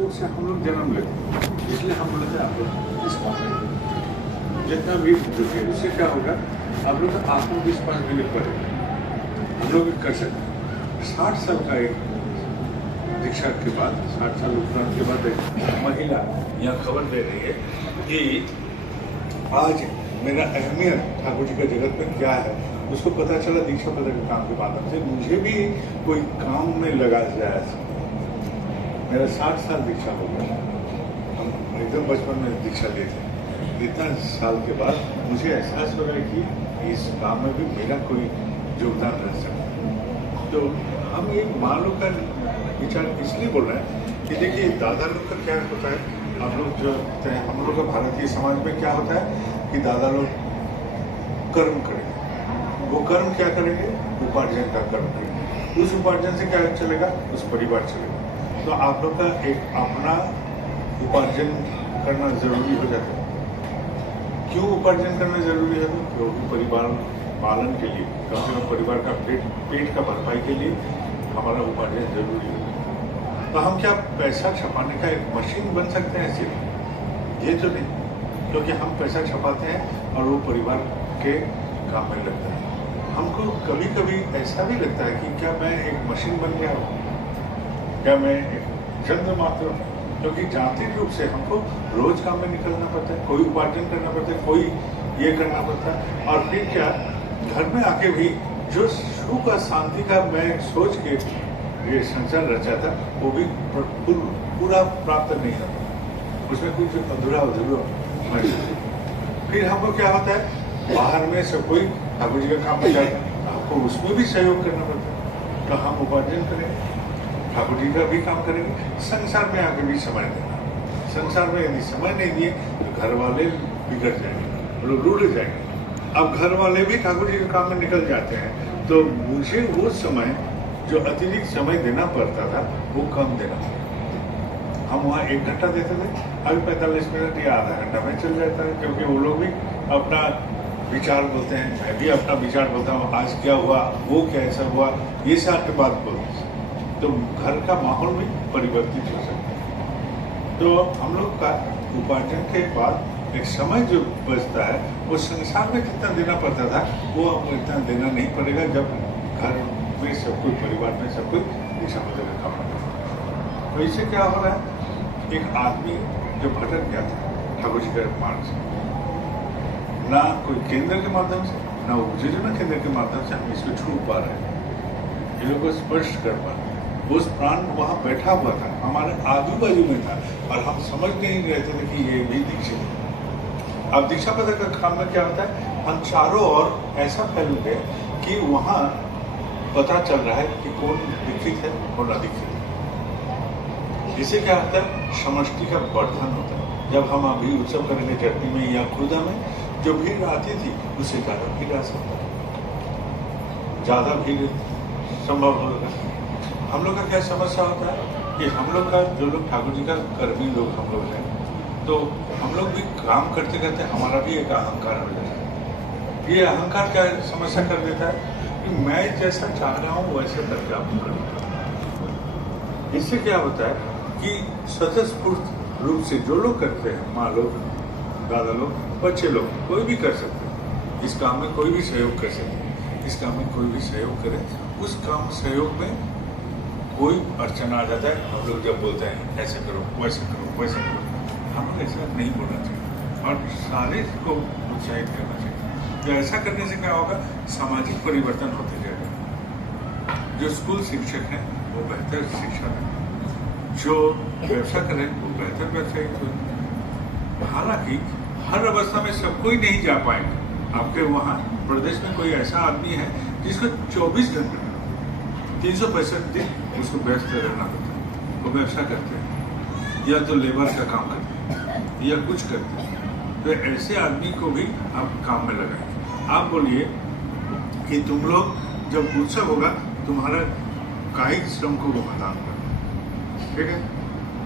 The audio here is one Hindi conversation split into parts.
उससे हम लोग जन्म लेते हैं, इसलिए हम बोलते हैं आप लोग इस काम में जितना भी जुटे, उससे क्या होगा आप लोग का आत्मविश्वास भी बढ़ेगा, हम लोग भी कर सकते हैं। 60 साल का एक दीक्षा के बाद, 60 साल उपरांत के बाद एक महिला यहाँ खबर दे रही है कि आज मेरा अहमियत ठाकुर जी के जगत में क्या है, उसको पता चला दीक्षा पदक के काम के माध्यम से। मुझे भी कोई काम में लगा जाए, मेरा 60 साल दीक्षा हो गया, हम एकदम बचपन में दीक्षा लिए थे। इतना साल के बाद मुझे एहसास हो रहा है कि इस काम में भी मेरा कोई योगदान रह सकता है। तो हम ये माँ लोग का विचार इसलिए बोल रहे हैं कि देखिए दादा लोग का क्या होता है, आप लोग जो हम लोग का भारतीय समाज में क्या होता है कि दादा लोग कर्म करेंगे, वो कर्म क्या करेंगे, उपार्जन का कर्म करेंगे, उस उपार्जन से क्या चलेगा, उस परिवार चलेगा। तो आप लोग का एक अपना उपार्जन करना जरूरी हो जाता है। क्यों उपार्जन करना जरूरी है? क्योंकि परिवार पालन के लिए, कम से कम परिवार का पेट का भरपाई के लिए हमारा उपार्जन जरूरी है। तो हम क्या पैसा छपाने का एक मशीन बन सकते हैं सिर्फ? ये तो नहीं, क्योंकि हम पैसा छपाते हैं और वो परिवार के काम में लगता है। हमको कभी कभी ऐसा भी लगता है कि क्या मैं एक मशीन बन गया हूँ, क्या मैं एक यंत्र मात्र हूँ? क्योंकि जांत्रिक रूप से हमको रोज काम में निकलना पड़ता है, कोई उपार्जन करना पड़ता है, कोई ये करना पड़ता है, और फिर क्या घर में आके भी जो सुख और शांति का मैं सोच के ये संसार रचा था वो भी पूरा प्राप्त नहीं होता, उसमें कुछ अधूरा महसूस। फिर हमको क्या होता है, बाहर में सब कोई ठाकुर जी का काम में जाता है, आपको उसमें भी सहयोग करना पड़ता है। तो हम उपार्जन करेंगे, ठाकुर जी का भी काम करेंगे, संसार में आके भी समय देना। संसार में यदि समय नहीं दिए तो घर वाले बिगड़ जाएंगे, लोग रूढ़ जाएंगे। अब घर वाले भी ठाकुर जी के काम में निकल जाते हैं, तो मुझे वो समय जो अतिरिक्त समय देना पड़ता था वो कम देना पड़ता। हम वहाँ 1 घंटा देते थे, अभी 45 मिनट या आधा घंटा में चल जाता है, क्योंकि वो लोग भी अपना विचार बोलते हैं, मैं भी अपना विचार बोलता हूँ, आज क्या हुआ, वो कैसा हुआ, ये सारी बात बोलते हैं। तो घर का माहौल भी परिवर्तित हो सकता है। तो हम लोग का उपार्जन के बाद एक समय जो बचता है वो संसार में कितना देना पड़ता था वो अब इतना देना नहीं पड़ेगा, जब घर में सब कोई, परिवार में सब कोई दीक्षा पदक का काम करता। तो इससे क्या हो रहा है, एक आदमी जो भटक गया था ठाकुर जी के मार्ग से, ना कोई केंद्र के माध्यम से, ना उपयोजना केंद्र के माध्यम से हम इसको छू पा रहे हैं, ये लोग को स्पर्श कर पा रहे हैं। उस प्राण वहाँ बैठा हुआ था, हमारे आजू बाजू में था, और हम समझ नहीं रहते थे कि ये भी दीक्षित है। अब दीक्षा पदक का काम में क्या होता है, हम चारों ओर ऐसा फैल गए कि वहाँ पता चल रहा है कि कौन दीक्षित है, कौन अदीक्षित है। इससे क्या होता है, समष्टि का वर्धन होता है। जब हम अभी उत्सव करेंगे चटनी में या खुदा में, जो भीड़ आती थी उससे ज़्यादा भीड़ आ सकता है, ज़्यादा भीड़ संभव होगा। हम लोग का क्या समस्या होता है कि हम लोग का, जो लोग ठाकुर जी का कर्मी लोग हम लोग हैं, तो हम लोग भी काम करते करते हमारा भी एक अहंकार हो जाता है। ये अहंकार क्या समस्या कर देता है कि मैं जैसा चाह रहा हूँ वैसे करके आप करें। इससे क्या होता है कि स्वतःस्फूर्त रूप से जो लोग करते हैं, माँ लोग, दादा लोग, बच्चे लोग, कोई भी कर सकते हैं। इस काम में कोई भी सहयोग कर सकते हैं, इस काम में कोई भी सहयोग करे, उस काम सहयोग में कोई अड़चन आ जाता है, हम लोग जब बोलते हैं ऐसे करो, वैसे करो, वैसे करो, हम लोग ऐसा नहीं बोलना चाहिए और सारे को उत्साहित करना चाहिए। तो ऐसा करने से क्या होगा, सामाजिक परिवर्तन होते जाएगा। जो स्कूल शिक्षक हैं वो बेहतर शिक्षा दें, जो व्यवसाय करें वो बेहतर व्यवसायिक हो। हालांकि हर अवस्था में सब कोई नहीं जा पाएंगे। आपके वहाँ प्रदेश में कोई ऐसा आदमी है जिसको 24 घंटे 365 दिन उसको व्यस्त रहना पड़ता है, वो व्यवसाय करते हैं या तो लेबर का काम करते हैं या कुछ करते हैं। तो ऐसे आदमी को भी आप काम में लगाएं। आप बोलिए कि तुम लोग जब उत्सव होगा तुम्हारा कायिक श्रम को वो प्रदान करना, ठीक है,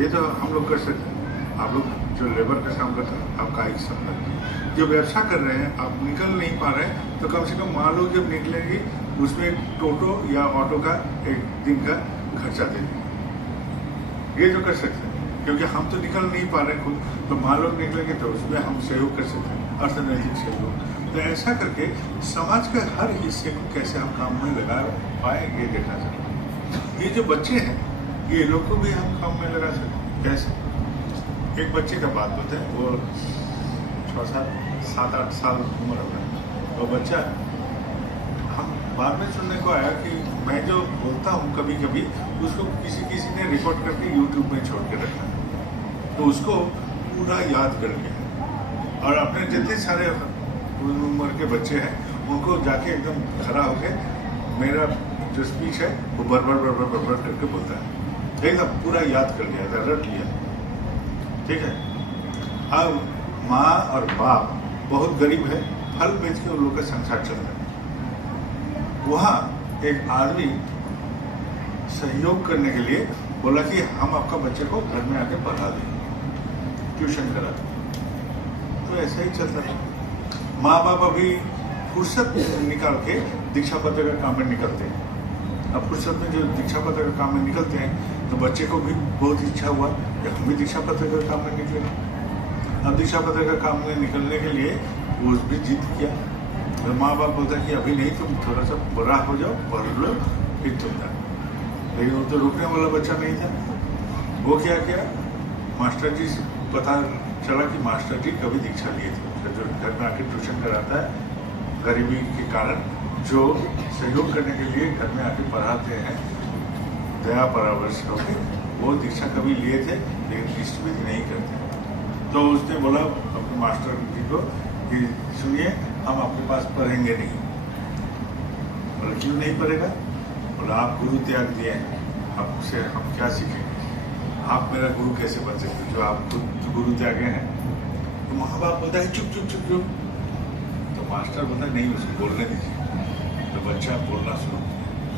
ये तो हम लोग कर सकते हैं। आप लोग जो लेबर का काम करते हैं आप कायिक श्रम करें। जो व्यवसाय कर रहे हैं आप निकल नहीं पा रहे हैं, तो कम से कम मान लो जब निकलेंगे उसमें टोटो या ऑटो का एक दिन का खर्चा दे देंगे, ये जो कर सकते हैं। क्योंकि हम तो निकल नहीं पा रहे खुद, तो माँ लोग निकलेंगे तो उसमें हम सहयोग कर सकते हैं, अर्थनैतिक सहयोग। तो ऐसा करके समाज के हर हिस्से को कैसे हम काम में लगा पाएंगे देखा जाए। ये जो बच्चे हैं ये लोग को भी हम काम में लगा सकते हैं। कैसे? एक बच्चे का बात होता है, वो 7-8 साल उम्र होगा, वो बच्चा, हम बाद में सुनने को आया कि मैं जो बोलता हूँ कभी कभी उसको किसी ने रिकॉर्ड करके यूट्यूब में छोड़ के रखा, तो उसको पूरा याद कर लिया और अपने जितने सारे उम्र के बच्चे हैं उनको जाके एकदम खड़ा होके मेरा जो स्पीच है वो भर करके बोलता है, एकदम पूरा याद कर लिया था, रट लिया। ठीक है। अब माँ और बाप बहुत गरीब है, फल बेच के उन लोग का संसार चल रहा है। वहाँ एक आदमी सहयोग करने के लिए बोला कि हम आपका बच्चे को घर में आके पढ़ा दें, ट्यूशन करा दें। तो ऐसा ही चलता था। माँ बाप अभी फुर्सत निकाल के दीक्षा पत्र का काम में निकलते हैं। अब फुर्सत में जो दीक्षा पत्र का काम में निकलते हैं तो बच्चे को भी बहुत इच्छा हुआ कि हम भी दीक्षा पत्र का काम में निकलेंगे। अब दीक्षा पत्र का काम में निकलने के लिए वो भी जिद किया, तो माँ बाप बोलता कि अभी नहीं, तुम थोड़ा सा बड़ा हो जाओ, पढ़ लो, फिर तुम जाओ। लेकिन वो तो रुकने वाला बच्चा नहीं था। वो क्या किया, मास्टर जी से पता चला कि मास्टर जी कभी दीक्षा लिए थे, जो घर में आके ट्यूशन कराता है, गरीबी के कारण जो सहयोग करने के लिए घर में आके पढ़ाते हैं, दया परामर्श होकर, वो दीक्षा कभी लिए थे लेकिन इष्ट विधि नहीं करते। तो उसने बोला अपने मास्टर जी को कि सुनिए, हम आपके पास पढ़ेंगे नहीं। बोला क्यों नहीं पढ़ेगा? बोला आप गुरु त्याग दिए हैं, आपसे हम क्या सीखेंगे? आप मेरा गुरु कैसे बन सकते जो आप खुद गुरु त्यागे हैं? तो माँ बाप बोलता है चुप चुप चुप चुप। तो मास्टर बोलता है नहीं, उसको बोलने दीजिए। तो बच्चा बोलना शुरू,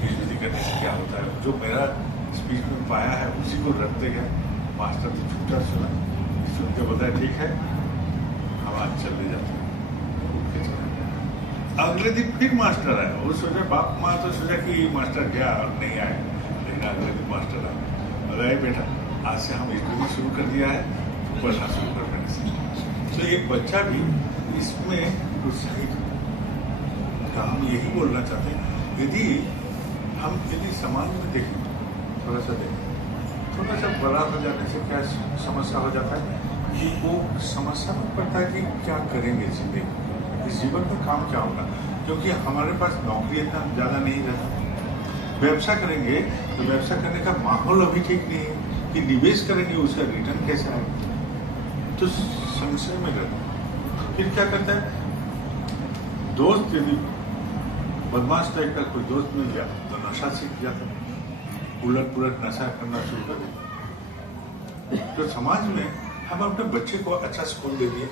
विधि करने से क्या होता है, जो मेरा स्पीच में पाया है उसी को रखते गए। मास्टर तो चुपचाप सुना, सुन के बोलता है ठीक है, हम आज चले जाते हैं। अगले दिन फिर मास्टर आया। वो सोचा, बाप माँ तो सोचा कि मास्टर गया और नहीं आया, लेकिन अगले दिन मास्टर आया। अरे बेटा, आज से हम स्टडी शुरू कर दिया है, पढ़ना शुरू कर देने से। तो एक बच्चा भी इसमें उत्साहित हो। तो हम यही बोलना चाहते हैं, यदि समाज में देखें, थोड़ा सा बड़ा हो जाने से क्या समस्या हो जाता है कि वो समस्या में पड़ता है कि क्या करेंगे जिंदगी, इस जीवन में काम क्या होगा, क्योंकि हमारे पास नौकरी इतना ज़्यादा नहीं रहता। व्यवसाय करेंगे तो व्यवसाय करने का माहौल अभी ठीक नहीं है कि निवेश करेंगे उसका रिटर्न कैसे आएगा, तो संशय में रहता। फिर क्या करता है, दोस्त यदि बदमाश टाइप का कोई दोस्त मिल गया तो नशा सीख जाता है, उलट पुलट नशा करना शुरू कर दिया। तो समाज में हम अपने बच्चे को अच्छा स्कूल दे दिए,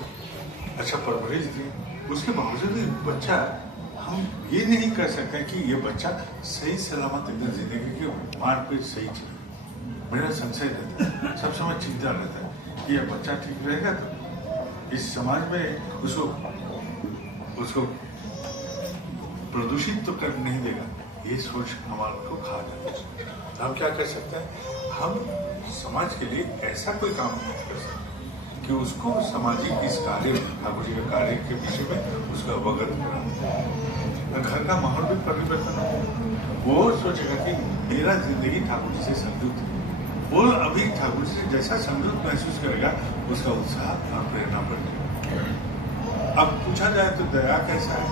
अच्छा परवरिश दिए, उसके बावजूद बच्चा, हम ये नहीं कर सकते कि ये बच्चा सही सलामत एकदम जिंदगी के मार्ग पे सही चले। मेरा संशय रहता है, सब समय चिंता रहता है कि यह बच्चा ठीक रहेगा तो इस समाज में उसको प्रदूषित तो कर नहीं देगा, ये सोच हमारे को खा जाता है। हम क्या कर सकते हैं, हम समाज के लिए ऐसा कोई काम कर सकते हैं कि उसको सामाजिक इस कार्य, ठाकुर जी के कार्य के विषय में उसका अवगत कराना। घर का माहौल भी परिवर्तन हो, वो सोचेगा कि मेरा जिंदगी ठाकुर जी से संयुक्त है। वो अभी ठाकुर जी से जैसा संयुक्त महसूस करेगा, उसका उत्साह और प्रेरणा बढ़ेगा। अब पूछा जाए तो दया कैसा है,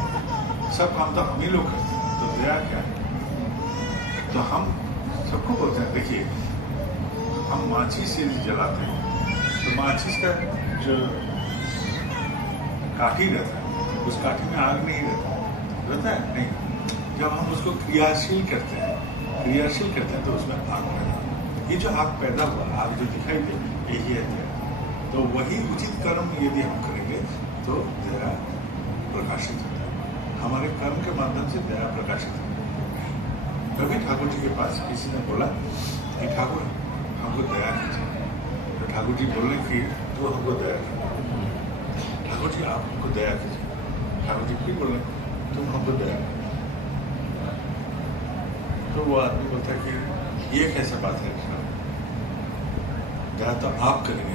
सब काम तो हम ही लोग करते हैं, तो दया क्या है? तो हम सबको बोलते हैं, देखिए हम माचिस से जलाते हैं तो माचिस का जो काठी रहता है, उस काठी में आग नहीं रहता है नहीं। जब हम उसको क्रियाशील करते हैं तो उसमें आग पैदा होता है। ये जो आग पैदा हुआ, आग जो दिखाई दे, यही है दया। तो वही उचित कर्म यदि हम करेंगे तो दया प्रकाशित होता है। हमारे कर्म के माध्यम से दया प्रकाशित होता है। कभी ठाकुर जी के पास किसी ने बोला कि ठाकुर हमको दया कीजिए, तो ठाकुर जी बोले कि तू हमको दया कीजिए। ठाकुर जी आप हमको दया कीजिए। ठाकुर जी फिर बोले तुम हमको दया कीजिए। तो वो आदमी बोलता है कि ये कैसा बात है, ज़्यादातर आप करेंगे।